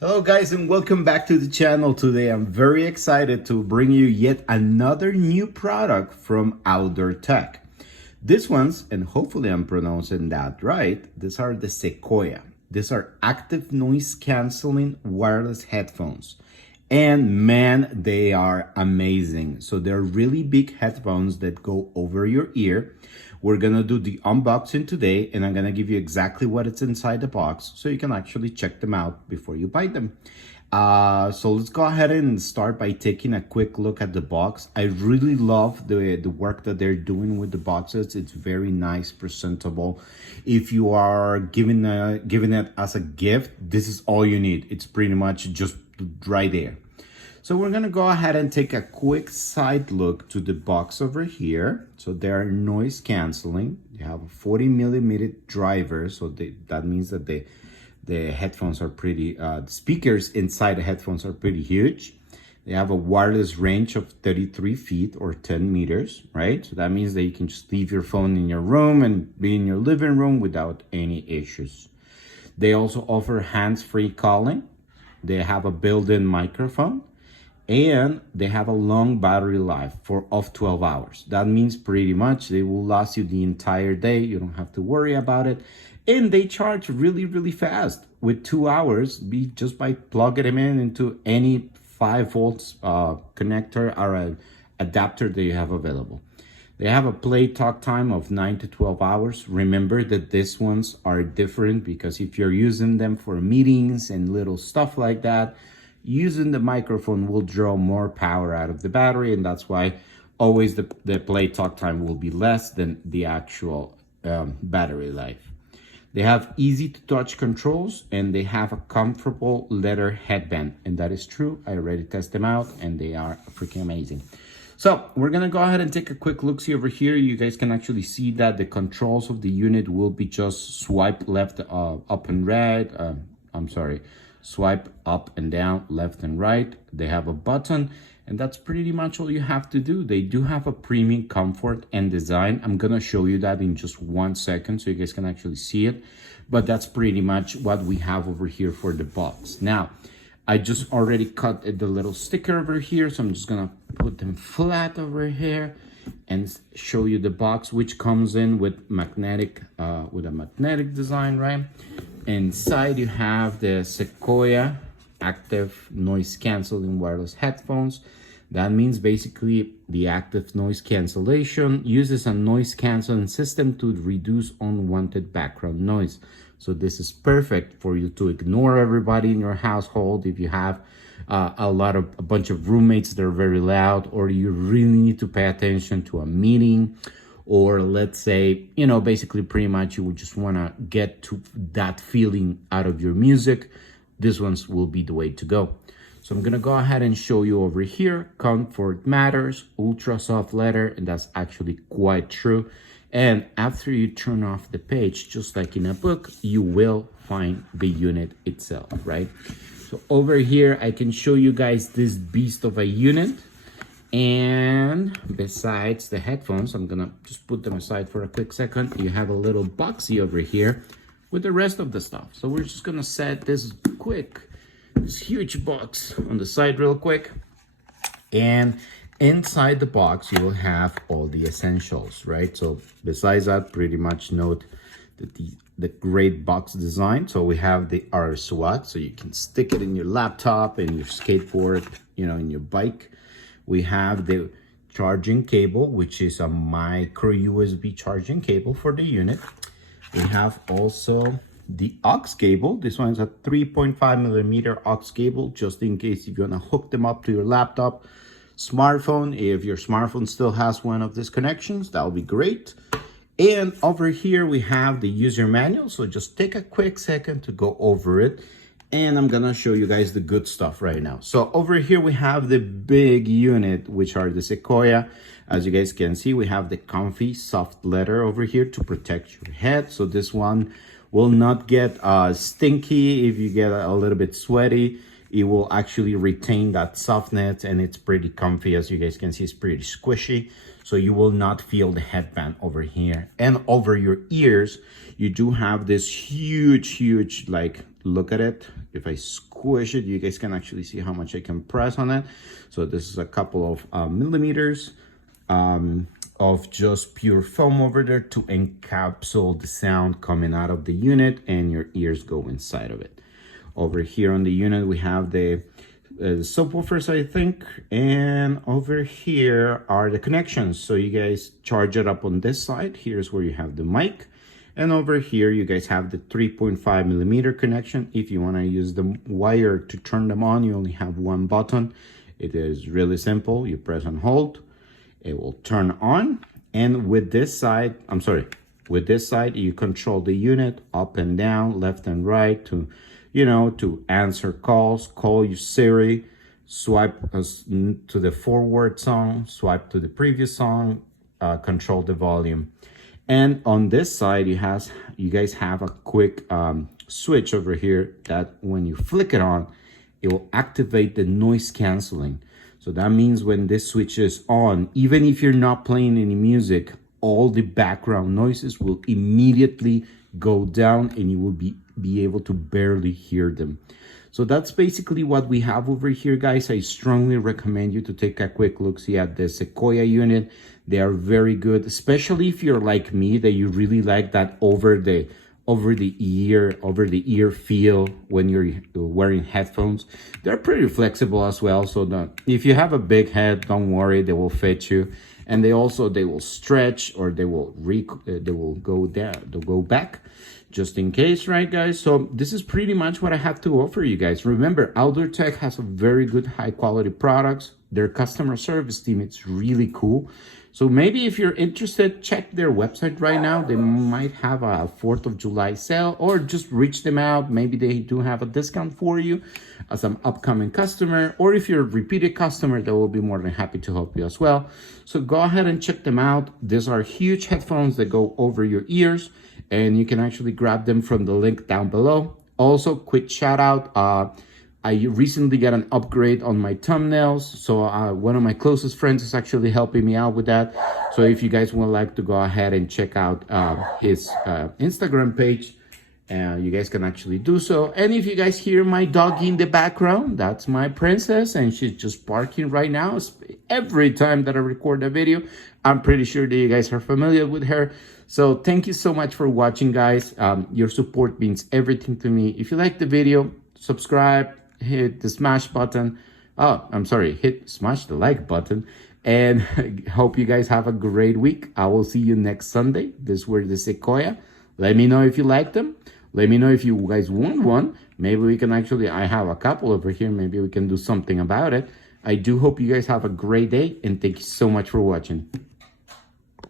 Hello guys and welcome back to the channel. Today I'm very excited to bring you yet another new product from Outdoor Tech. This one's, and hopefully I'm pronouncing that right, these are the SEQUOIA. These are active noise canceling wireless headphones. And man, they are amazing. So they're really big headphones that go over your ear. We're gonna do the unboxing today and I'm gonna give you exactly what is inside the box so you can actually check them out before you buy them. So let's go ahead and start by taking a quick look at the box. I really love the work that they're doing with the boxes. It's very nice, presentable. If you are giving it as a gift, this is all you need. It's pretty much just right there. So we're gonna go ahead and take a quick side look to the box over here. So they are noise canceling. You have a 40 millimeter driver, so that means that the headphones are pretty, the speakers inside the headphones are pretty huge. They have a wireless range of 33 feet or 10 meters, right? So that means that you can just leave your phone in your room and be in your living room without any issues. They also offer hands-free calling. They have a built-in microphone and they have a long battery life for of 12 hours. That means pretty much they will last you the entire day. You don't have to worry about it. And they charge really, really fast with 2 hours just by plugging them into any 5 volts connector or an adapter that you have available. They have a play talk time of 9 to 12 hours. Remember that these ones are different because if you're using them for meetings and little stuff like that, using the microphone will draw more power out of the battery, and that's why always the play talk time will be less than the actual battery life. They have easy to touch controls and they have a comfortable leather headband, and that is true. I already tested them out and they are freaking amazing. So we're gonna go ahead and take a quick look see over here. You guys can actually see that the controls of the unit will be just swipe left, up and right. Swipe up and down, left and right. They have a button and that's pretty much all you have to do. They do have a premium comfort and design. I'm gonna show you that in just 1 second so you guys can actually see it. But that's pretty much what we have over here for the box. Now, I just already cut the little sticker over here, so I'm just gonna put them flat over here and show you the box, which comes in with a magnetic design, right? Inside you have the SEQUOIA active noise canceling wireless headphones. That means basically the active noise cancellation uses a noise canceling system to reduce unwanted background noise. So this is perfect for you to ignore everybody in your household if you have a bunch of roommates that are very loud, or you really need to pay attention to a meeting, or let's say, basically pretty much you would just want to get to that feeling out of your music. These ones will be the way to go. So I'm gonna go ahead and show you over here, comfort matters, ultra soft leather, and that's actually quite true. And after you turn off the page, just like in a book, you will find the unit itself, right? So over here, I can show you guys this beast of a unit. And besides the headphones, I'm gonna just put them aside for a quick second. You have a little boxy over here with the rest of the stuff. So we're just gonna set this huge box on the side real quick. And inside the box, you will have all the essentials, right? So besides that, pretty much note that the great box design. So we have the RSWAT, so you can stick it in your laptop and your skateboard, in your bike. We have the charging cable, which is a micro USB charging cable for the unit. We have also the aux cable. This one is a 3.5 millimeter aux cable, just in case you're gonna hook them up to your laptop, smartphone. If your smartphone still has one of these connections, that'll be great. And over here we have the user manual, so just take a quick second to go over it, and I'm gonna show you guys the good stuff right now. So over here we have the big unit, which are the SEQUOIA. As you guys can see, we have the comfy soft leather over here to protect your head, so this one will not get stinky if you get a little bit sweaty. It will actually retain that softness, and it's pretty comfy. As you guys can see, it's pretty squishy, so you will not feel the headband over here. And over your ears, you do have this huge like look at it. If I squish it, you guys can actually see how much I can press on it. So this is a couple of millimeters of just pure foam over there to encapsulate the sound coming out of the unit, and your ears go inside of it. Over here on the unit, we have the subwoofers, I think, and over here are the connections. So you guys charge it up on this side. Here's where you have the mic, and over here you guys have the 3.5 millimeter connection. If you want to use the wire to turn them on, you only have one button. It is really simple. You press and hold, it will turn on. And with this side, with this side, you control the unit up and down, left and right, to to answer calls, call your Siri, swipe to the forward song, swipe to the previous song, control the volume. And on this side, you guys have a quick switch over here that when you flick it on, it will activate the noise canceling. So that means when this switch is on, even if you're not playing any music, all the background noises will immediately go down and you will be able to barely hear them. So that's basically what we have over here, guys. I strongly recommend you to take a quick look see at the SEQUOIA unit. They are very good, especially if you're like me, that you really like that over the ear feel when you're wearing headphones. They're pretty flexible as well, so if you have a big head, don't worry, they will fit you. And they will stretch, or they will go down, they'll go back, just in case, right, guys? So this is pretty much what I have to offer you guys. Remember, Outdoor Tech has a very good, high quality products. Their customer service team, it's really cool. So maybe if you're interested, check their website right now. They might have a 4th of July sale, or just reach them out. Maybe they do have a discount for you as an upcoming customer, or if you're a repeated customer, they will be more than happy to help you as well. So go ahead and check them out. These are huge headphones that go over your ears, and you can actually grab them from the link down below. Also, quick shout out, I recently got an upgrade on my thumbnails, so one of my closest friends is actually helping me out with that. So if you guys would like to go ahead and check out his Instagram page, you guys can actually do so. And if you guys hear my doggy in the background, that's my princess, and she's just barking right now every time that I record a video. I'm pretty sure that you guys are familiar with her. So thank you so much for watching, guys. Your support means everything to me. If you like the video, subscribe, hit the smash button. Smash the like button. And hope you guys have a great week. I will see you next Sunday. This were the SEQUOIA. Let me know if you like them. Let me know if you guys want one. Maybe we can I have a couple over here. Maybe we can do something about it. I do hope you guys have a great day, and thank you so much for watching.